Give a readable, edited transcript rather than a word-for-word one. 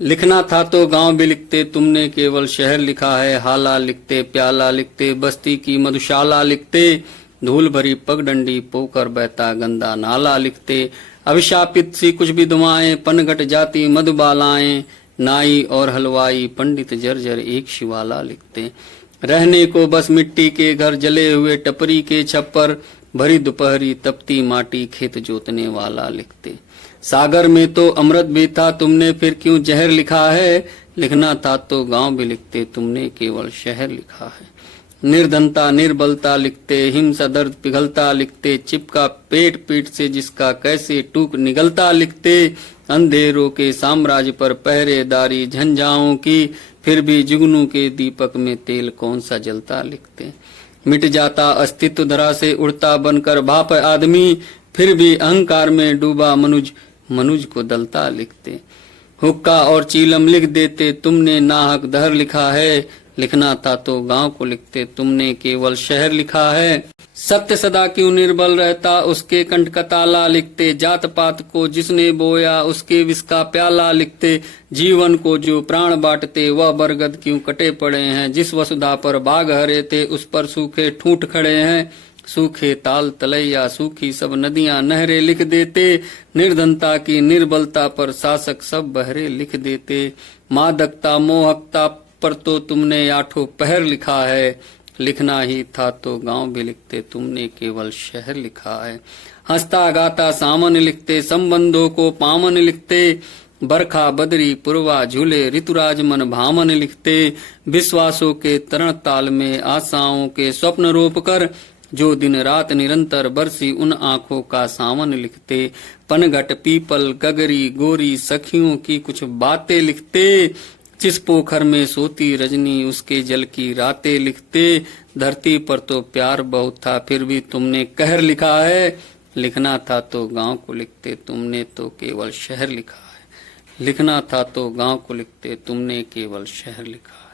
लिखना था तो गांव भी लिखते, तुमने केवल शहर लिखा है। हाला लिखते, प्याला लिखते, बस्ती की मधुशाला लिखते, धूल भरी पगडंडी पोकर बहता गंदा नाला लिखते। अभिशापित सी कुछ भी दुआएं, पनघट जाती मधुबालाएं, नाई और हलवाई पंडित जर्जर एक शिवाला लिखते। रहने को बस मिट्टी के घर, जले हुए टपरी के छप्पर, भरी दोपहरी तपती माटी खेत जोतने वाला लिखते। सागर में तो अमृत भी था, तुमने फिर क्यों जहर लिखा है। लिखना था तो गांव भी लिखते, तुमने केवल शहर लिखा है। निर्धनता निर्बलता लिखते, हिंसा दर्द पिघलता लिखते, चिपका पेट पीठ से जिसका कैसे टूक निगलता लिखते। अंधेरों के साम्राज्य पर पहरेदारी झंझाओं की, फिर भी जुगनू के दीपक में तेल कौन सा जलता लिखते। मिट जाता अस्तित्व धरा से, उड़ता बनकर भाप आदमी, फिर भी अहंकार में डूबा मनुज को दलता लिखते। हुक्का और चीलम लिख देते, तुमने नाहक दहर लिखा है। लिखना था तो गांव को लिखते, तुमने केवल शहर लिखा है। सत्य सदा क्यों निर्बल रहता, उसके कंठ का ताला लिखते। जात पात को जिसने बोया, उसके विष का प्याला लिखते। जीवन को जो प्राण बांटते, वह बरगद क्यों कटे पड़े हैं। जिस वसुधा पर बाग हरे थे, उस पर सूखे ठूंठ खड़े हैं। सूखे ताल तलैया, सूखी सब नदियां नहरें लिख देते। निर्धनता की निर्बलता पर शासक सब बहरे लिख देते। मादकता मोहकता पर तो तुमने आठों पहर लिखा है। लिखना ही था तो गांव भी लिखते, तुमने केवल शहर लिखा है। हंसता गाता सामन लिखते, संबंधों को पामन लिखते। बरखा बदरी पुरवा झूले, ऋतुराज मन भामन लिखते। विश्वासों के तरण ताल में आशाओं के स्वप्न रोप कर, जो दिन रात निरंतर बरसी उन आंखों का सावन लिखते। पनघट पीपल गगरी गोरी सखियों की कुछ बातें लिखते। जिस पोखर में सोती रजनी, उसके जल की रातें लिखते। धरती पर तो प्यार बहुत था, फिर भी तुमने कहर लिखा है। लिखना था तो गांव को लिखते, तुमने तो केवल शहर लिखा है। लिखना था तो गांव को लिखते, तुमने केवल शहर लिखा है।